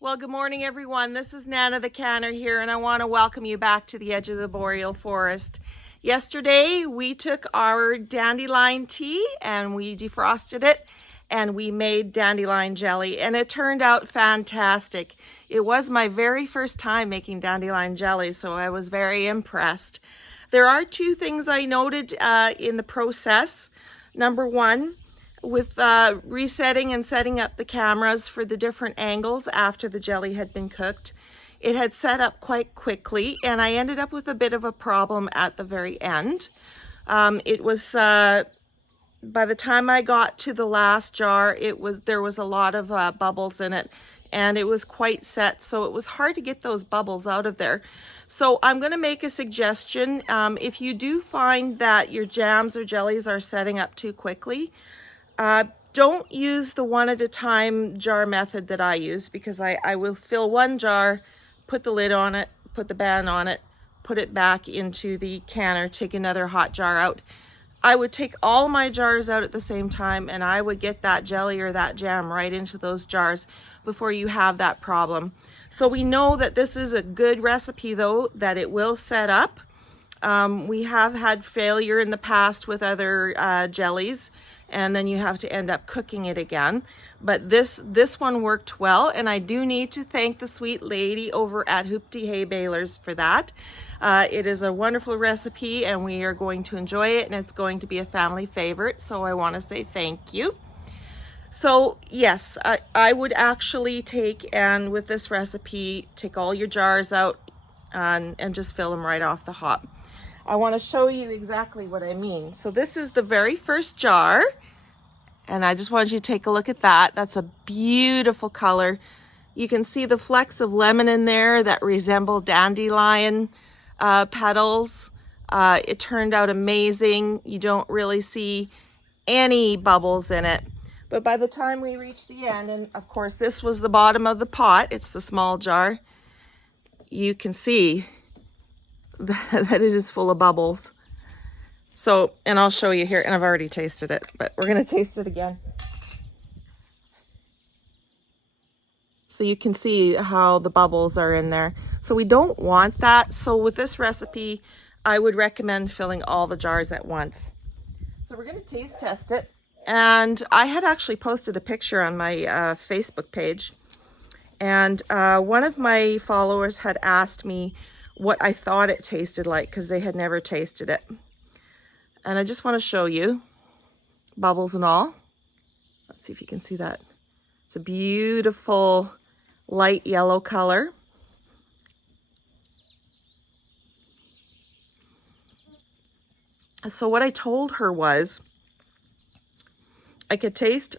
Well, good morning, everyone. This is Nana the Canner here, and I want to welcome you back to the edge of the boreal forest. Yesterday, we took our dandelion tea and we defrosted it, and we made dandelion jelly, and it turned out fantastic. It was my very first time making dandelion jelly, so I was very impressed. There are two things I noted in the process. Number one, with resetting and setting up the cameras for the different angles after the jelly had been cooked, it had set up quite quickly, and I ended up with a bit of a problem at the very end. It was by the time I got to the last jar, there was a lot of bubbles in it, and it was quite set, so it was hard to get those bubbles out of there. So I'm going to make a suggestion. If you do find that your jams or jellies are setting up too quickly, don't use the one at a time jar method that I use, because I will fill one jar, put the lid on it, put the band on it, put it back into the canner, take another hot jar out. I would take all my jars out at the same time, and I would get that jelly or that jam right into those jars before you have that problem. So we know that this is a good recipe, though, that it will set up. We have had failure in the past with other jellies, and then you have to end up cooking it again. But this one worked well, and I do need to thank the sweet lady over at Hoopty Haybalers for that. It is a wonderful recipe, and we are going to enjoy it, and it's going to be a family favorite, so I want to say thank you. So yes, I would actually and with this recipe, take all your jars out and just fill them right off the hop. I want to show you exactly what I mean. So this is the very first jar, and I just want you to take a look at that. That's a beautiful color. You can see the flecks of lemon in there that resemble dandelion petals. It turned out amazing. You don't really see any bubbles in it. But by the time we reach the end, and of course this was the bottom of the pot, it's the small jar, you can see that it is full of bubbles. So, and I'll show you here, and I've already tasted it, but we're going to taste it again. So you can see how the bubbles are in there. So we don't want that. So with this recipe, I would recommend filling all the jars at once. So we're going to taste test it. And I had actually posted a picture on my Facebook page. And one of my followers had asked me what I thought it tasted like, because they had never tasted it. And I just want to show you, bubbles and all. Let's see if you can see that. It's a beautiful light yellow color. So what I told her was, I could taste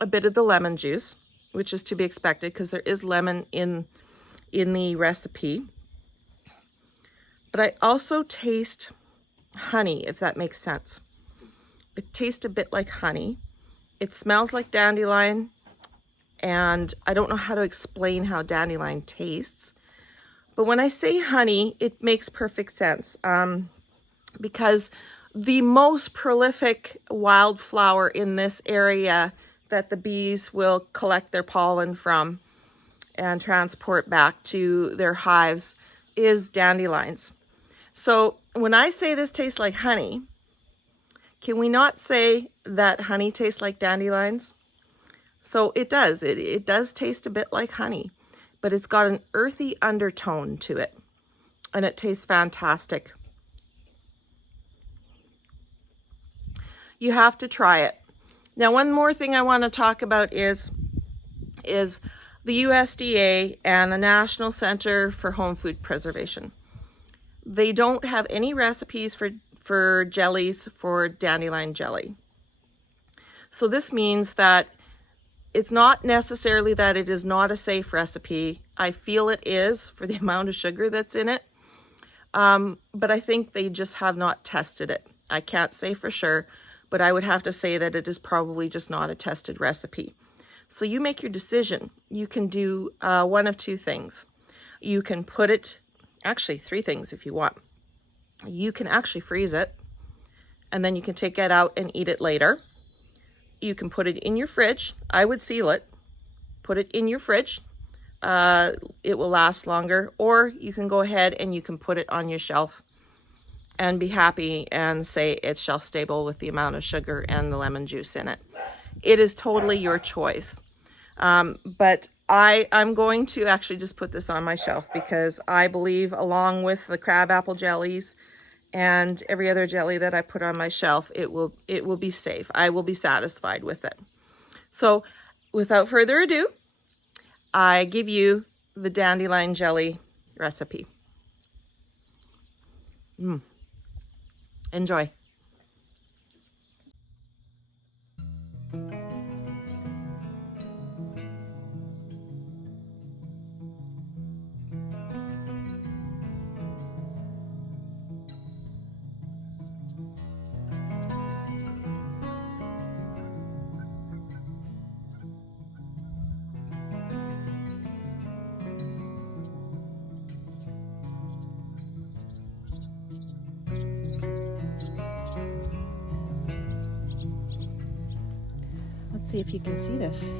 a bit of the lemon juice, which is to be expected because there is lemon in the recipe. But I also taste honey, if that makes sense. It tastes a bit like honey. It smells like dandelion, and I don't know how to explain how dandelion tastes. But when I say honey, it makes perfect sense, because the most prolific wildflower in this area that the bees will collect their pollen from and transport back to their hives is dandelions. So when I say this tastes like honey, can we not say that honey tastes like dandelions? So it does. It does taste a bit like honey, but it's got an earthy undertone to it, and it tastes fantastic. You have to try it. Now, one more thing I want to talk about is the USDA and the National Center for Home Food Preservation. They don't have any recipes for jellies for dandelion jelly. So this means that it's not necessarily that it is not a safe recipe. I feel it is for the amount of sugar that's in it. But I think they just have not tested it. I can't say for sure, but I would have to say that it is probably just not a tested recipe. So you make your decision. You can do one of two things. You can put it, actually three things if you want. You can actually freeze it, and then you can take it out and eat it later. You can put it in your fridge. I would seal it. Put it in your fridge it will last longer, or you can go ahead and you can put it on your shelf and be happy and say it's shelf stable with the amount of sugar and the lemon juice in it. It is totally your choice. But I'm going to actually just put this on my shelf because I believe, along with the crabapple jellies and every other jelly that I put on my shelf, it will be safe. I will be satisfied with it. So without further ado, I give you the dandelion jelly recipe. Enjoy. Let's see if you can see this.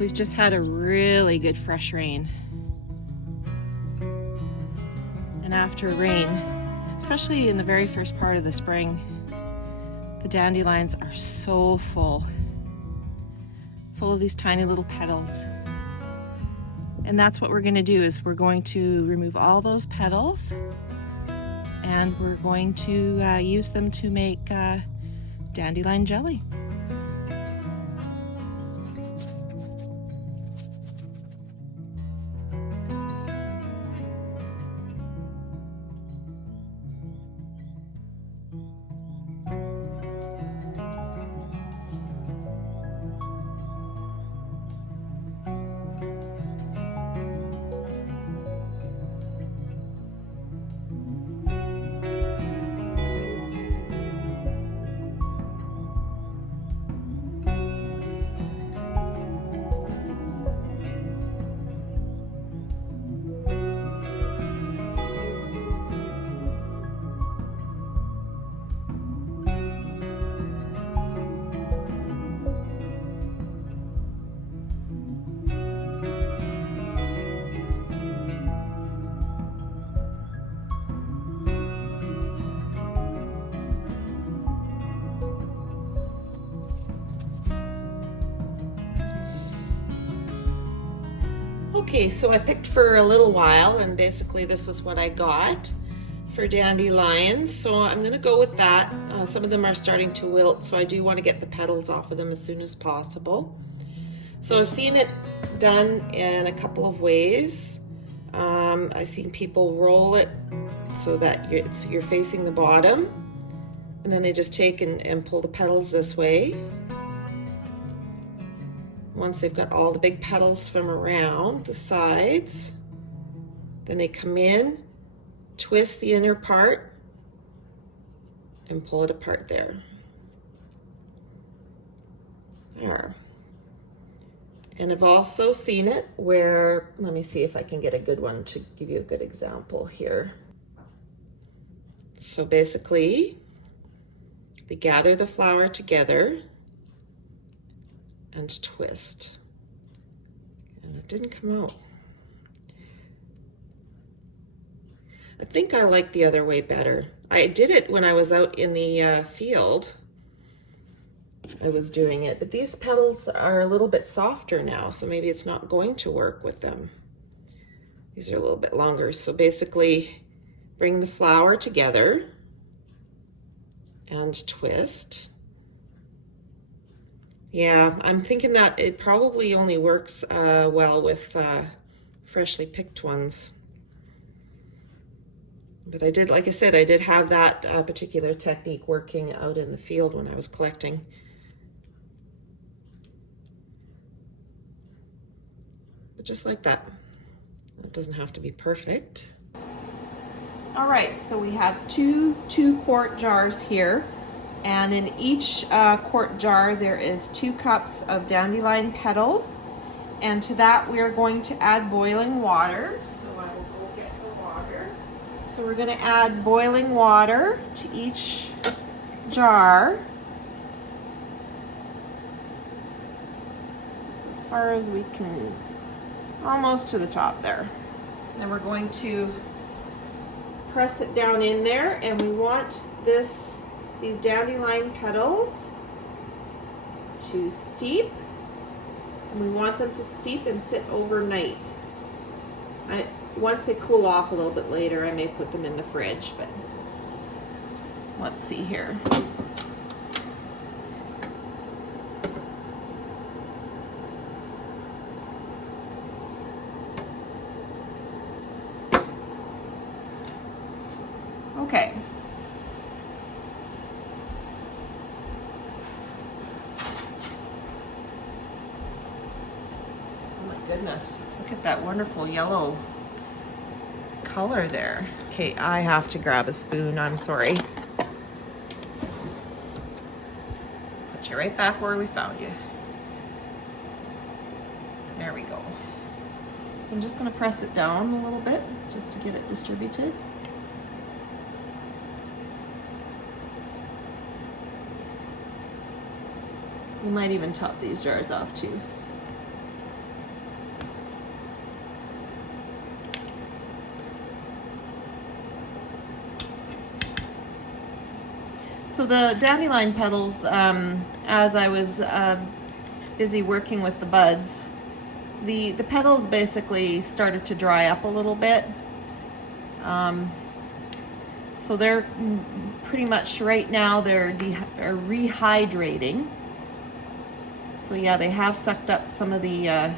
We've just had a really good fresh rain. And after rain, especially in the very first part of the spring, the dandelions are so full of these tiny little petals. And that's what we're going to do, is we're going to remove all those petals and we're going to use them to make dandelion jelly. Okay, so I picked for a little while, and basically this is what I got for dandelions. So I'm going to go with that. Some of them are starting to wilt, so I do want to get the petals off of them as soon as possible. So I've seen it done in a couple of ways. I've seen people roll it so that you're facing the bottom, and then they just take and pull the petals this way. Once they've got all the big petals from around the sides, then they come in, twist the inner part, and pull it apart there. There. And I've also seen it where, let me see if I can get a good one to give you a good example here. So basically, they gather the flower together and twist. And it didn't come out. I think I like the other way better. I did it when I was out in the field. I was doing it, but these petals are a little bit softer now, so maybe it's not going to work with them. These are a little bit longer. So basically, bring the flower together and twist. Yeah, I'm thinking that it probably only works well with freshly picked ones. But I did, like I said, I did have that particular technique working out in the field when I was collecting. But just like that. It doesn't have to be perfect. All right, so we have two 2-quart jars here. And in each quart jar, there is 2 cups of dandelion petals. And to that, we are going to add boiling water. So I will go get the water. So we're going to add boiling water to each jar, as far as we can almost to the top there. Then we're going to press it down in there, and we want these dandelion petals to steep, and we want them to steep and sit overnight. Once they cool off a little bit later, I may put them in the fridge, but let's see here. Okay. Oh my goodness, look at that wonderful yellow color there. Okay, I have to grab a spoon, I'm sorry. Put you right back where we found you. There we go. So I'm just going to press it down a little bit just to get it distributed. You might even top these jars off too. So the dandelion petals, as I was busy working with the buds, the petals basically started to dry up a little bit. So they're pretty much right now they're rehydrating. So yeah, they have sucked up some of the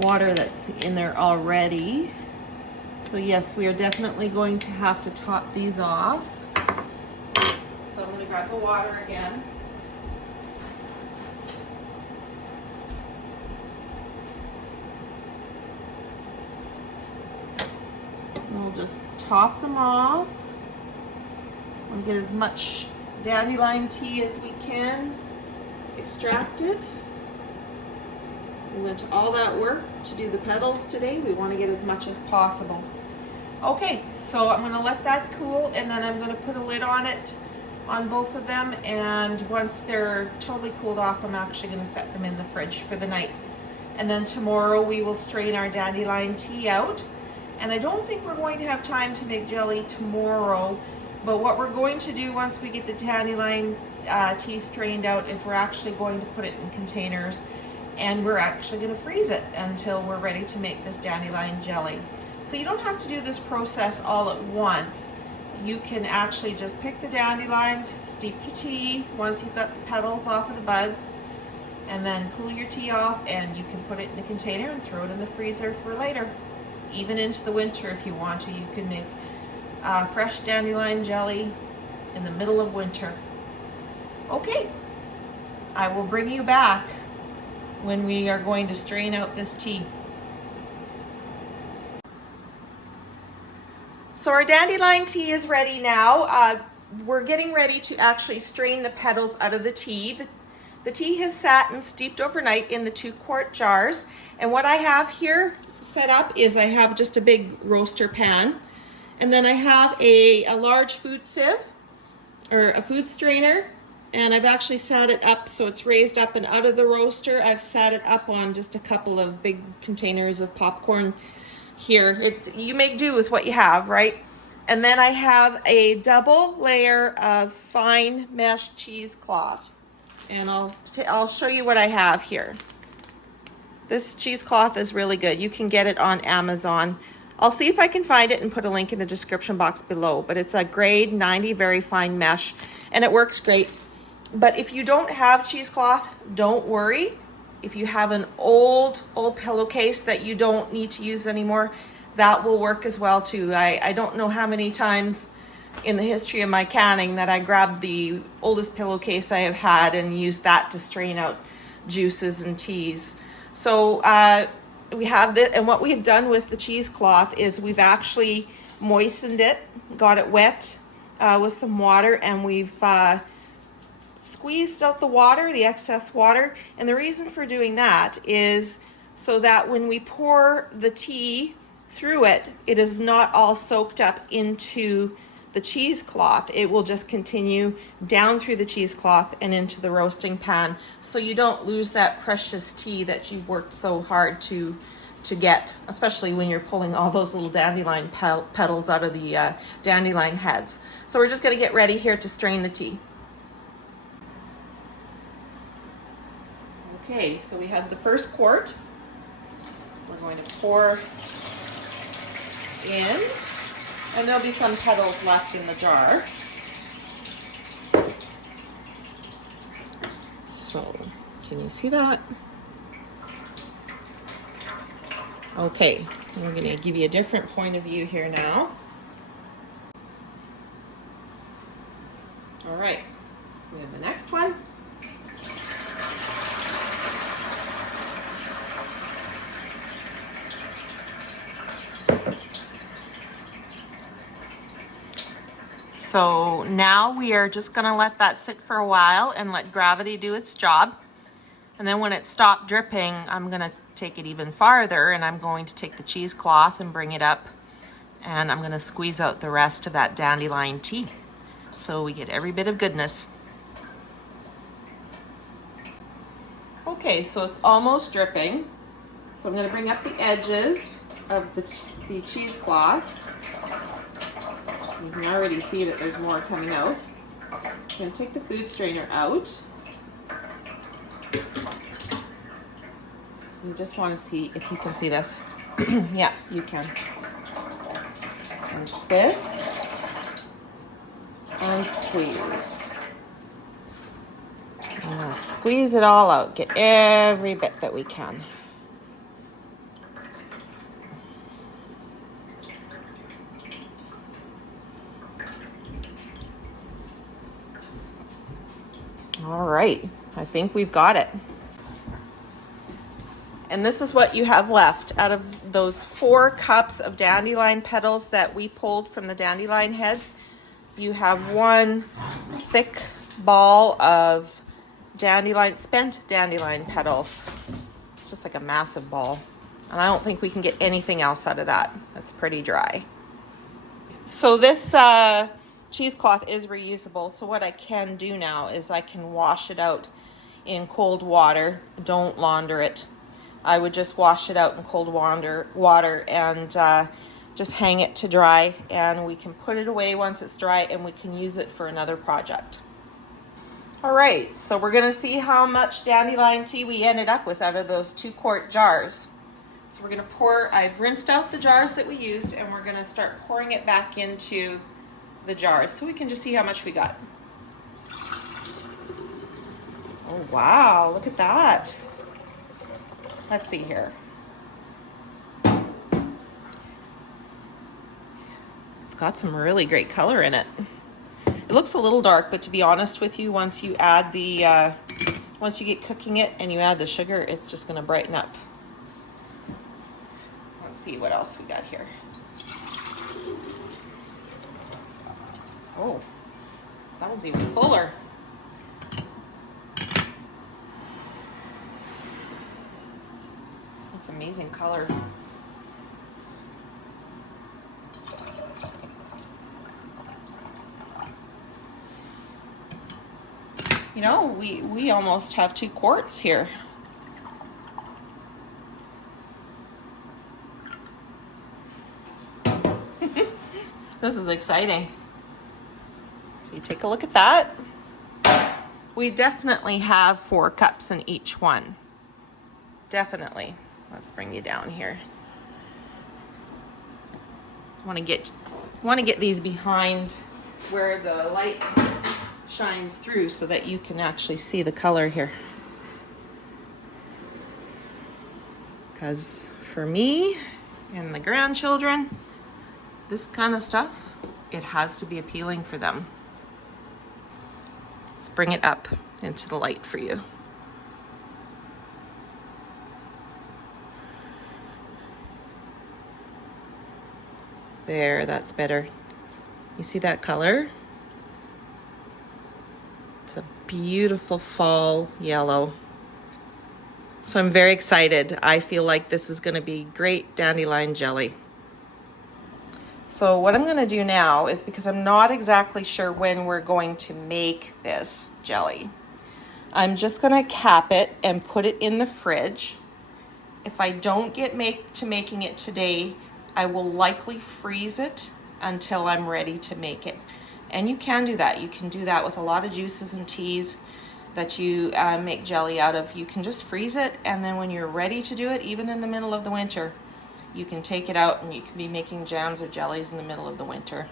water that's in there already. So yes, we are definitely going to have to top these off. So I'm going to grab the water again. And we'll just top them off. We'll get as much dandelion tea as we can extracted. We went to all that work to do the petals today. We want to get as much as possible. Okay, so I'm going to let that cool, and then I'm going to put a lid on it on both of them, and once they're totally cooled off, I'm actually going to set them in the fridge for the night. And then tomorrow we will strain our dandelion tea out, and I don't think we're going to have time to make jelly tomorrow, but what we're going to do once we get the dandelion tea strained out is we're actually going to put it in containers, and we're actually going to freeze it until we're ready to make this dandelion jelly. So you don't have to do this process all at once. You can actually just pick the dandelions, steep your tea once you've got the petals off of the buds, and then cool your tea off, and you can put it in a container and throw it in the freezer for later. Even into the winter if you want to. You can make fresh dandelion jelly in the middle of winter. Okay, I will bring you back when we are going to strain out this tea. So our dandelion tea is ready now. We're getting ready to actually strain the petals out of the tea. The tea has sat and steeped overnight in the 2-quart jars. And what I have here set up is I have just a big roaster pan. And then I have a large food sieve or a food strainer. And I've actually sat it up so it's raised up and out of the roaster. I've sat it up on just a couple of big containers of popcorn here. You make do with what you have, right? And then I have a double layer of fine mesh cheesecloth, and I'll show you what I have here. This cheesecloth is really good. You can get it on Amazon. I'll see if I can find it and put a link in the description box below, but it's a grade 90 very fine mesh, and it works great. But if you don't have cheesecloth, don't worry. If you have an old pillowcase that you don't need to use anymore, that will work as well too. I don't know how many times in the history of my canning that I grabbed the oldest pillowcase I have had and used that to strain out juices and teas. So we have this, and what we've done with the cheesecloth is we've actually moistened it, got it wet with some water, and we've squeezed out the water, the excess water. And the reason for doing that is so that when we pour the tea through it, it is not all soaked up into the cheesecloth. It will just continue down through the cheesecloth and into the roasting pan, so you don't lose that precious tea that you've worked so hard to to get, especially when you're pulling all those little dandelion petals out of the dandelion heads. So we're just going to get ready here to strain the tea. Okay, so we have the first quart. We're going to pour in, and there'll be some petals left in the jar. So, can you see that? Okay, I'm going to give you a different point of view here now. All right, we have the next one. So now we are just gonna let that sit for a while and let gravity do its job. And then when it stopped dripping, I'm gonna take it even farther, and I'm going to take the cheesecloth and bring it up, and I'm gonna squeeze out the rest of that dandelion tea so we get every bit of goodness. Okay, so it's almost dripping. So I'm gonna bring up the edges of the cheesecloth. You can already see that there's more coming out. I'm going to take the food strainer out. You just want to see if you can see this. Yeah, you can. And twist and squeeze. And we'll squeeze it all out. Get every bit that we can. All right, I think we've got it. And this is what you have left out of those 4 cups of dandelion petals that we pulled from the dandelion heads. You have 1 thick ball of spent dandelion petals. It's just like a massive ball. And I don't think we can get anything else out of that. That's pretty dry. So this cheesecloth is reusable, so what I can do now is I can wash it out in cold water. Don't launder it. I would just wash it out in cold water and just hang it to dry, and we can put it away once it's dry and we can use it for another project. All right, so we're gonna see how much dandelion tea we ended up with out of those 2-quart jars. So we're gonna pour, I've rinsed out the jars that we used, and we're gonna start pouring it back into the jars so we can just see how much we got. Oh wow, look at that. Let's see here. It's got some really great color in it. It looks a little dark, but to be honest with you, once you add the once you get cooking it and you add the sugar, it's just gonna brighten up. Let's see what else we got here. Oh, that one's even fuller. That's amazing color. You know, we almost have 2 quarts here. This is exciting. So you take a look at that. We definitely have 4 cups in each one. Definitely. Let's bring you down here. Want to get these behind where the light shines through so that you can actually see the color here. Because for me and the grandchildren, this kind of stuff, it has to be appealing for them. Let's bring it up into the light for you. There, that's better. You see that color? It's a beautiful fall yellow. So I'm very excited. I feel like this is gonna be great dandelion jelly. So what I'm gonna do now is, because I'm not exactly sure when we're going to make this jelly, I'm just gonna cap it and put it in the fridge if I don't get to making it today, I will likely freeze it until I'm ready to make it. And you can do that. You can do that with a lot of juices and teas that you make jelly out of. You can just freeze it, and then when you're ready to do it, even in the middle of the winter, you can take it out and you can be making jams or jellies in the middle of the winter.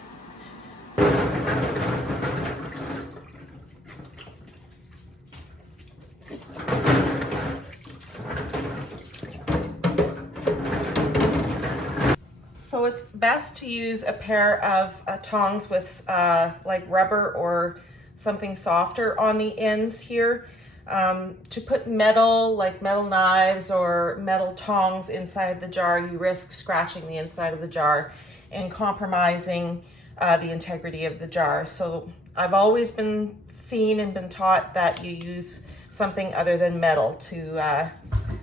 So it's best to use a pair of tongs with like rubber or something softer on the ends here. To put metal, like metal knives or metal tongs inside the jar, you risk scratching the inside of the jar and compromising the integrity of the jar. So I've always been seen and been taught that you use something other than metal to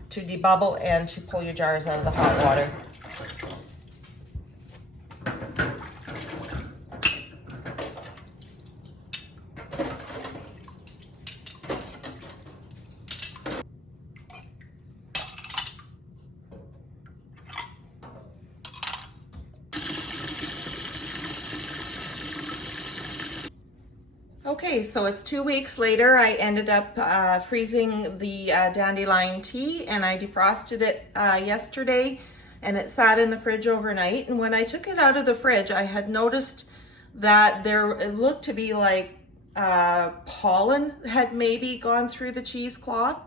debubble and to pull your jars out of the hot water. Okay, so it's 2 weeks later. I ended up freezing the dandelion tea, and I defrosted it yesterday, and it sat in the fridge overnight. And when I took it out of the fridge, I had noticed that it looked to be like pollen had maybe gone through the cheesecloth.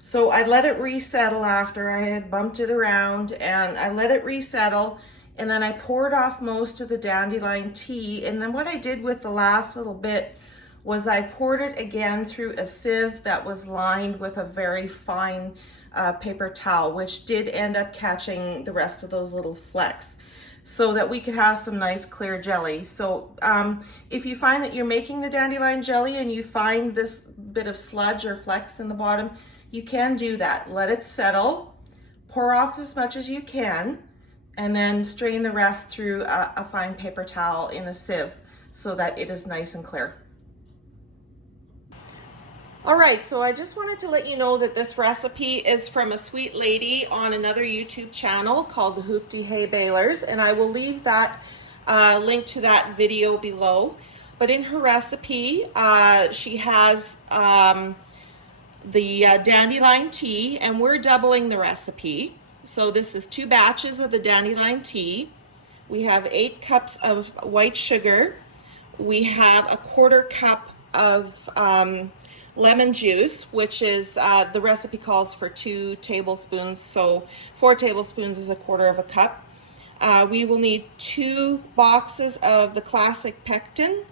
So I let it resettle after I had bumped it around, and I let it resettle. And then I poured off most of the dandelion tea. And then what I did with the last little bit was I poured it again through a sieve that was lined with a very fine paper towel, which did end up catching the rest of those little flecks, so that we could have some nice clear jelly. So if you find that you're making the dandelion jelly and you find this bit of sludge or flecks in the bottom, you can do that. Let it settle, pour off as much as you can, and then strain the rest through a fine paper towel in a sieve so that it is nice and clear. All right, so I just wanted to let you know that this recipe is from a sweet lady on another YouTube channel called the Hoopty Haybalers, and I will leave that link to that video below. But in her recipe, she has the dandelion tea, and we're doubling the recipe. So this is 2 batches of the dandelion tea. We have 8 cups of white sugar. We have a 1/4 cup of lemon juice, which is, the recipe calls for 2 tablespoons, so 4 tablespoons is a 1/4 cup. We will need 2 boxes of the classic pectin,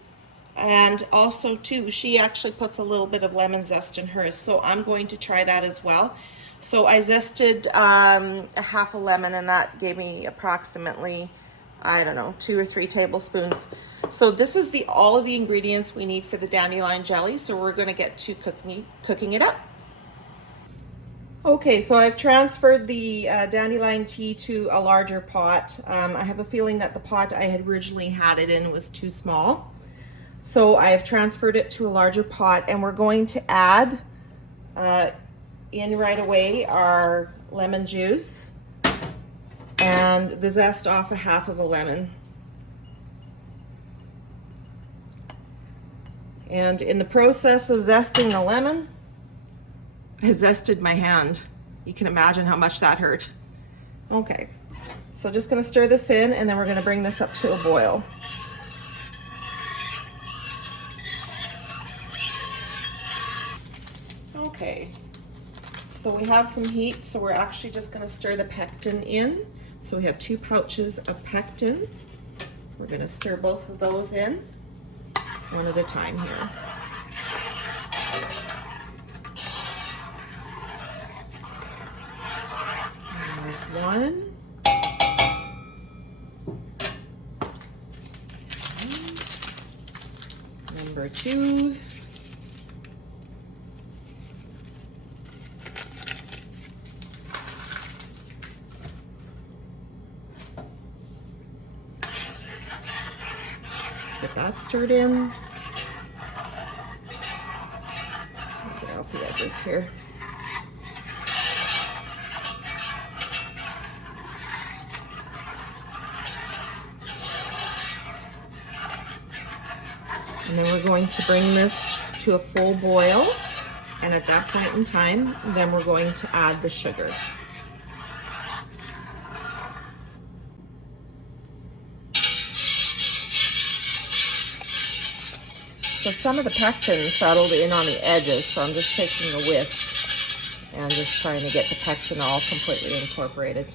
and also she actually puts a little bit of lemon zest in hers, so I'm going to try that as well. So I zested a 1/2 lemon, and that gave me approximately, I don't know, 2 or 3 tablespoons. So this is all of the ingredients we need for the dandelion jelly. So we're going to get to cooking it up. Okay, so I've transferred the dandelion tea to a larger pot. I have a feeling that the pot I had originally had it in was too small. So I've transferred it to a larger pot, and we're going to add in right away our lemon juice and the zest off a 1/2 lemon. And in the process of zesting the lemon, I zested my hand. You can imagine how much that hurt. Okay, so just gonna stir this in, and then we're gonna bring this up to a boil. Okay, so we have some heat, so we're actually just gonna stir the pectin in. So we have 2 pouches of pectin. We're gonna stir both of those in, one at a time here. And there's 1. And number 2. Get that stirred in. Get off the edges here. And then we're going to bring this to a full boil. And at that point in time, then we're going to add the sugar. So some of the pectin settled in on the edges, so I'm just taking a whisk and just trying to get the pectin all completely incorporated.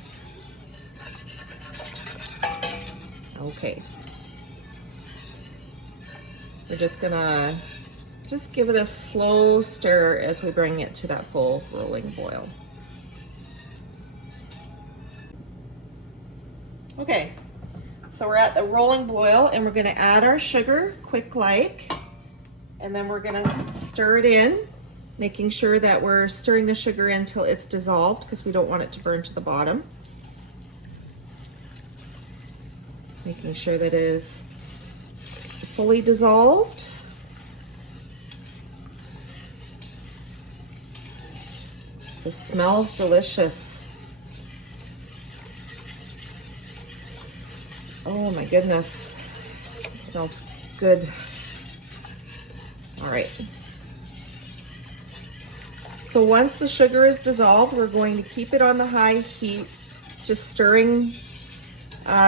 Okay. We're just gonna give it a slow stir as we bring it to that full rolling boil. Okay, so we're at the rolling boil and we're gonna add our sugar quick like, and then we're gonna stir it in, making sure that we're stirring the sugar in until it's dissolved because we don't want it to burn to the bottom. Making sure that it is fully dissolved. This smells delicious. Oh my goodness, it smells good. All right. So once the sugar is dissolved, we're going to keep it on the high heat, just stirring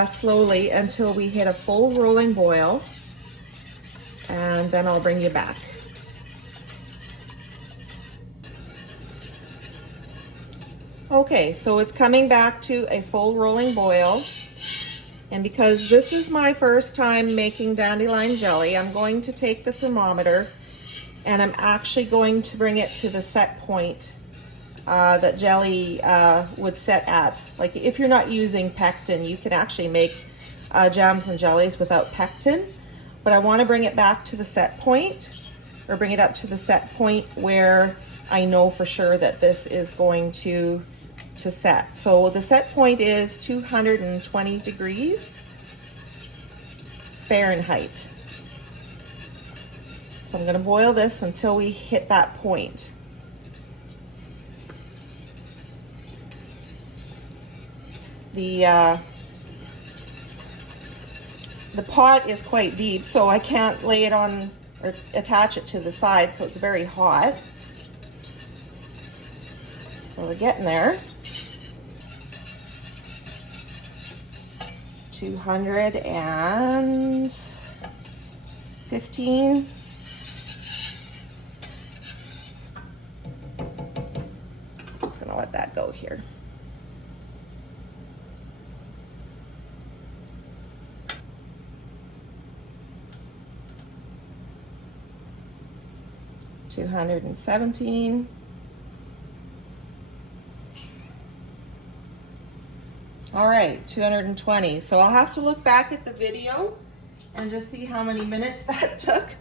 slowly until we hit a full rolling boil, and then I'll bring you back. Okay, so it's coming back to a full rolling boil, and because this is my first time making dandelion jelly, I'm going to take the thermometer and I'm actually going to bring it to the set point that jelly would set at. Like if you're not using pectin, you can actually make jams and jellies without pectin, but I want to bring it back to the set point, or bring it up to the set point where I know for sure that this is going to set. So the set point is 220 degrees Fahrenheit. So I'm going to boil this until we hit that point. The pot is quite deep, so I can't lay it on or attach it to the side, so it's very hot. So we're getting there. 215. Just gonna let that go here. $217. All right, 220. So I'll have to look back at the video and just see how many minutes that took.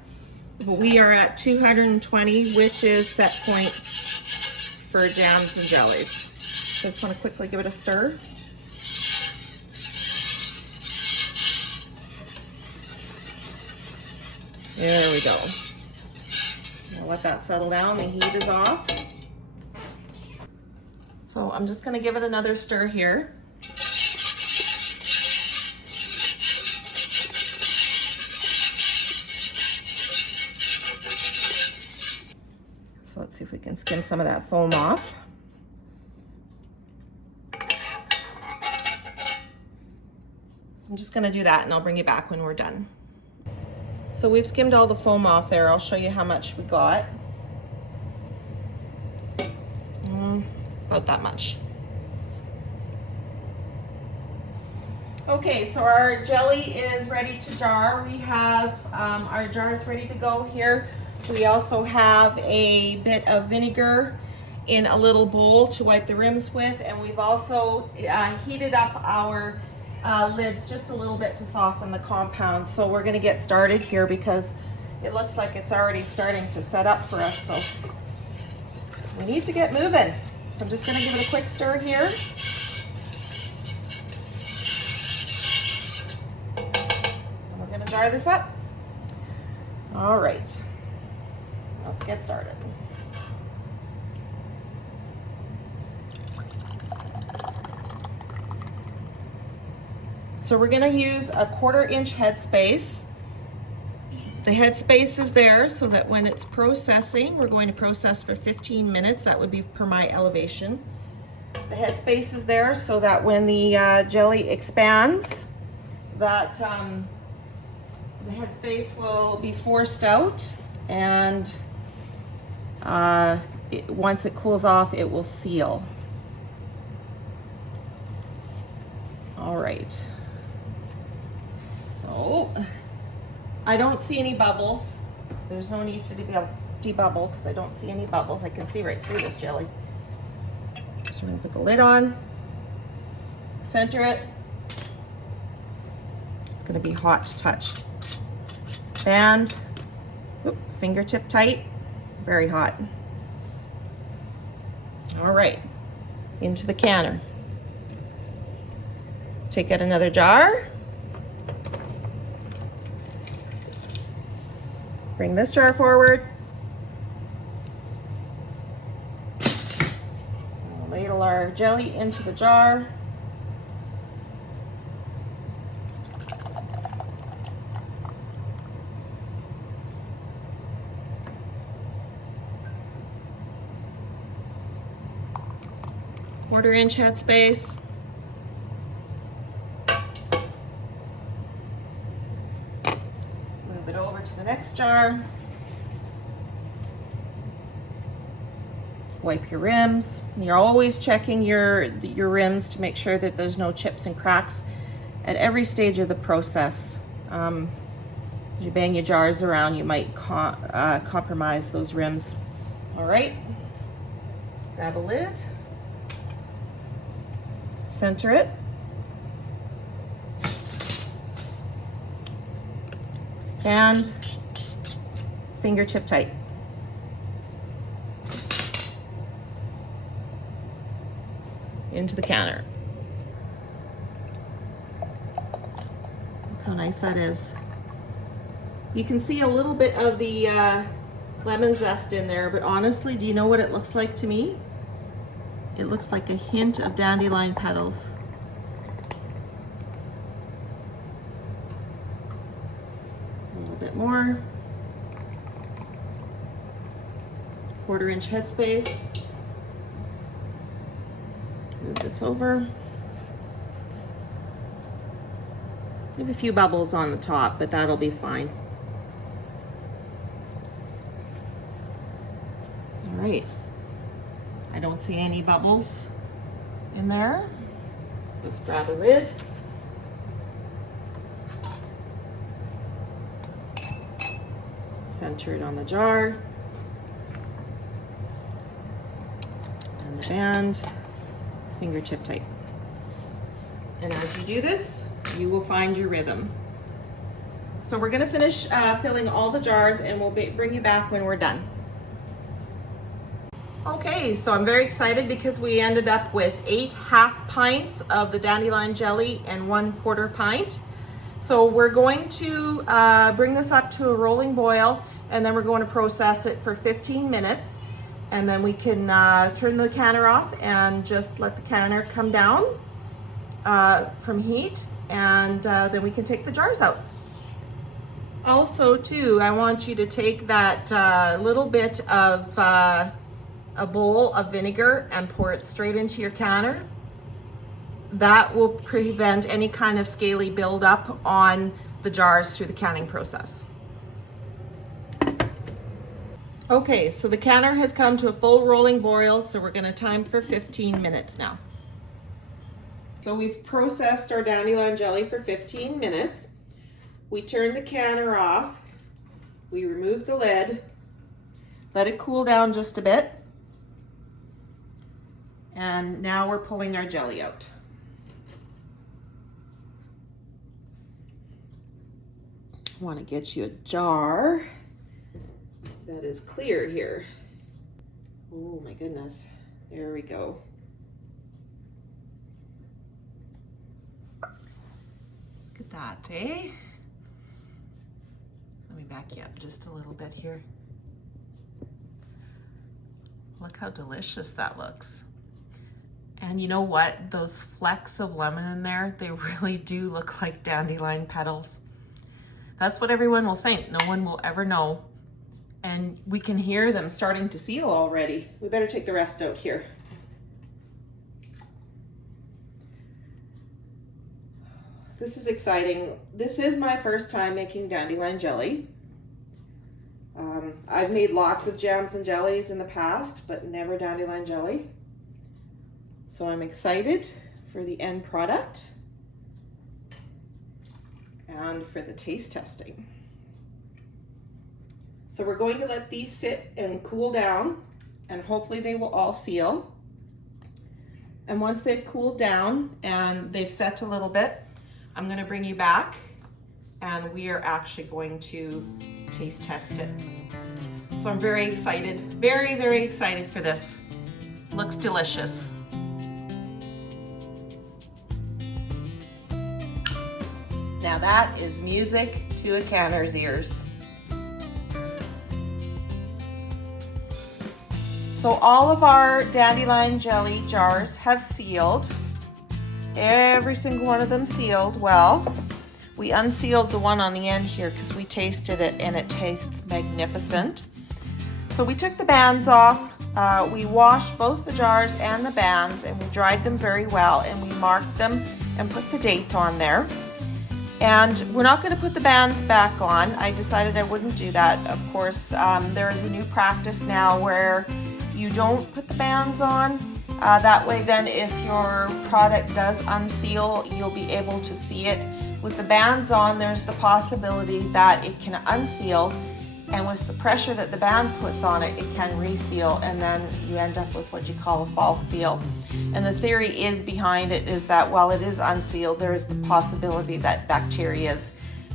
But we are at 220, which is set point for jams and jellies. So I just want to quickly give it a stir. There we go. I'll let that settle down. The heat is off. So I'm just going to give it another stir here. So let's see if we can skim some of that foam off. So I'm just going to do that and I'll bring you back when we're done. So we've skimmed all the foam off there. I'll show you how much we got. About that much. Okay, so our jelly is ready to jar. We have our jars ready to go here. We also have a bit of vinegar in a little bowl to wipe the rims with, and we've also heated up our lids just a little bit to soften the compound. So we're going to get started here because it looks like it's already starting to set up for us. So we need to get moving. So I'm just going to give it a quick stir here. And we're going to jar this up. All right, let's get started. So we're going to use a 1/4 inch headspace. The headspace is there so that when it's processing, we're going to process for 15 minutes. That would be per my elevation. The headspace is there so that when the jelly expands, that the headspace will be forced out, and once it cools off, it will seal. All right. So I don't see any bubbles. There's no need to debubble because I don't see any bubbles. I can see right through this jelly. So I'm going to put the lid on, center it. It's going to be hot to touch. Band, fingertip tight, very hot. All right, into the canner. Take out another jar. Bring this jar forward. We'll ladle our jelly into the jar. Quarter-inch headspace. Move it over to the next jar. Wipe your rims. You're always checking your rims to make sure that there's no chips and cracks at every stage of the process. As you bang your jars around, you might compromise those rims. All right, grab a lid. Center it. And fingertip tight. Into the counter. Look how nice that is. You can see a little bit of the lemon zest in there, but honestly, do you know what it looks like to me? It looks like a hint of dandelion petals. A little bit more. Quarter-inch headspace. Move this over. We have a few bubbles on the top, but that'll be fine. All right. I don't see any bubbles in there. Let's grab a lid. Center it on the jar. And the band, fingertip tight. And as you do this, you will find your rhythm. So we're gonna finish filling all the jars, and we'll bring you back when we're done. Okay, so I'm very excited because we ended up with 8 half pints of the dandelion jelly and 1/4 pint. So we're going to bring this up to a rolling boil, and then we're going to process it for 15 minutes. And then we can turn the canner off and just let the canner come down from heat, and then we can take the jars out. Also too, I want you to take that little bit of a bowl of vinegar and pour it straight into your canner. That will prevent any kind of scaly buildup on the jars through the canning process. Okay, so the canner has come to a full rolling boil, so we're going to time for 15 minutes now. So we've processed our dandelion jelly for 15 minutes. We turn the canner off, we remove the lid, let it cool down just a bit, and now we're pulling our jelly out. I want to get you a jar that is clear here. Oh my goodness, there we go. Look at that, eh? Let me back you up just a little bit here. Look how delicious that looks. And you know what? Those flecks of lemon in there, they really do look like dandelion petals. That's what everyone will think. No one will ever know. And we can hear them starting to seal already. We better take the rest out here. This is exciting. This is my first time making dandelion jelly. I've made lots of jams and jellies in the past, but never dandelion jelly. So I'm excited for the end product and for the taste testing. So we're going to let these sit and cool down, and hopefully they will all seal. And once they've cooled down and they've set a little bit, I'm going to bring you back and we are actually going to taste test it. So I'm very excited, very, very excited for this. Looks delicious. Now that is music to a canner's ears. So all of our dandelion jelly jars have sealed. Every single one of them sealed well. We unsealed the one on the end here because we tasted it and it tastes magnificent. So we took the bands off, we washed both the jars and the bands, and we dried them very well, and we marked them and put the date on there. And we're not going to put the bands back on. I decided I wouldn't do that. Of course, there is a new practice now where you don't put the bands on. That way then if your product does unseal, you'll be able to see it. With the bands on, there's the possibility that it can unseal, and with the pressure that the band puts on it, it can reseal, and then you end up with what you call a false seal. And the theory is behind it is that while it is unsealed, there is the possibility that bacteria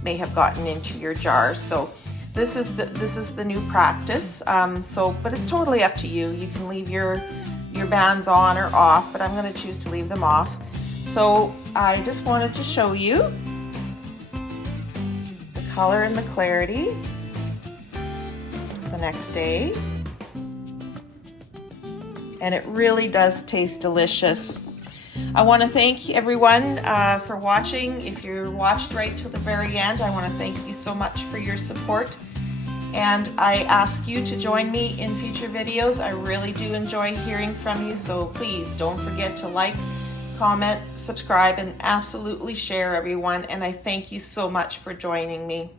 may have gotten into your jars. So this is the new practice. But it's totally up to you. You can leave your bands on or off, but I'm going to choose to leave them off. So I just wanted to show you the color and the clarity the next day. And it really does taste delicious. I want to thank everyone for watching. If you watched right till the very end, I want to thank you so much for your support. And I ask you to join me in future videos. I really do enjoy hearing from you, so please don't forget to like, comment, subscribe, and absolutely share, everyone. And I thank you so much for joining me.